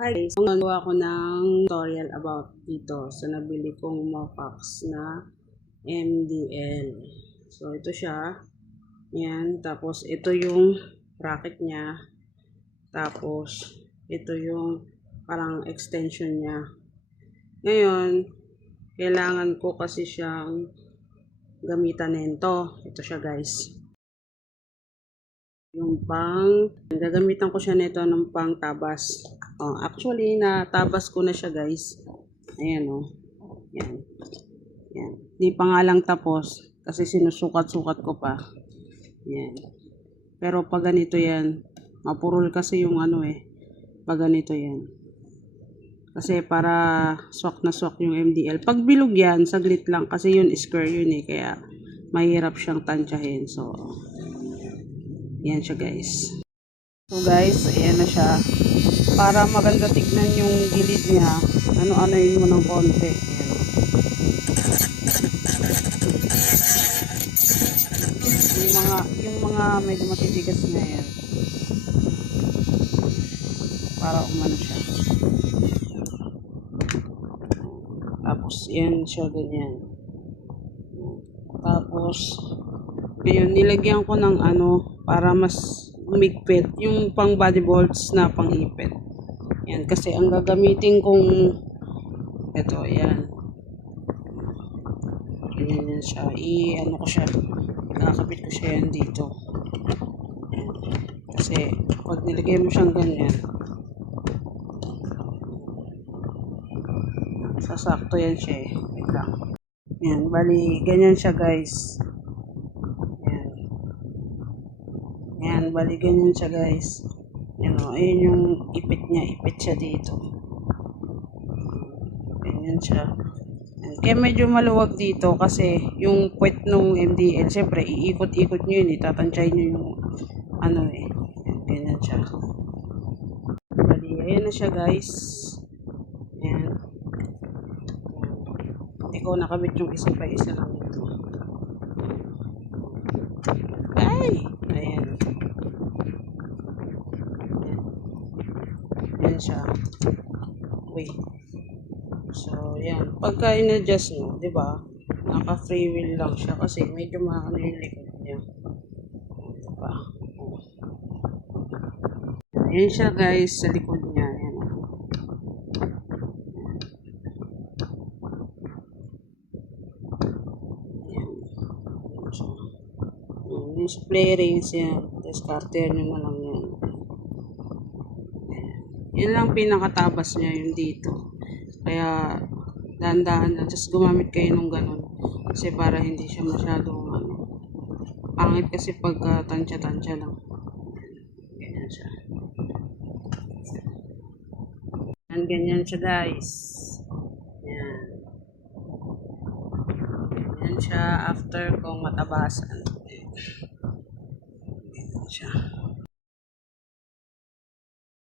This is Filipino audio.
Hi guys, gagawa ko ng tutorial about dito sa nabili kong Mopax na MDL. So ito siya. Yan, tapos ito yung bracket niya. Tapos ito yung parang extension niya. Ngayon, kailangan ko kasi siyang gamitan nito. Ito siya guys. Yung gagamitan ko siya nito ng pang tabas. Actually, natabas ko na siya guys. Ayan Yan. Yan. Di pa nga lang tapos kasi sinusukat-sukat ko pa. Yan. Pero pag ganito yan, mapurol kasi yung pag ganito yan. Kasi para swak na swak yung MDL. Pag bilog yan, saglit lang kasi yun square yun kaya mahirap siyang tansyahin. So, yan siya guys. So guys, ayan na siya. Para maganda tignan yung gilid niya, ano-anoin mo ng konti. Ayan. Yung mga medyo matitigas na yan. Para umano siya. Tapos, yan siya ganyan. Tapos, ngayon, nilagyan ko ng para mas umigpit. Yung pang body bolts na pang ipit. Yan, kasi ang gagamitin kong ito, yan. Ganyan yan siya. Ko siya. Nakakabit ko siya yan dito. Yan. Kasi, pag nilagay mo siyang ganyan, sasakto yan siya Wait lang. Yan, bali, ganyan siya guys. Yan. Yan, bali, ganyan siya guys. Ayun yung ipit niya. Ipit siya dito. Ganyan siya. Kaya medyo maluwag dito kasi yung puwet nung MDL, syempre, iikot-ikot nyo yun. Tatansyahin nyo yung ganyan siya. Bali, ayan na siya guys. Yan. Hindi ko nakabit yung isa pa isa lang dito. Ay! Ayan. Yan siya. Wait. So, yan. Pagka in-adjust mo, di ba? Naka-free wheel lang siya kasi medyo maano yung likod niya. Diba? Yan siya guys sa likod niya. Yan. Yan. Yan siya. Yung spray rings yan. Discarter nyo na lang yan. Yan lang pinakatabas niya yung dito. Kaya dahan-dahan lang. Just gumamit kayo nung ganun. Kasi para hindi siya masyadong pangit kasi pagka tansya-tansya lang. Ganyan siya. Ganyan siya guys. Yan. Ganyan siya after kong matabasan. Ganyan siya.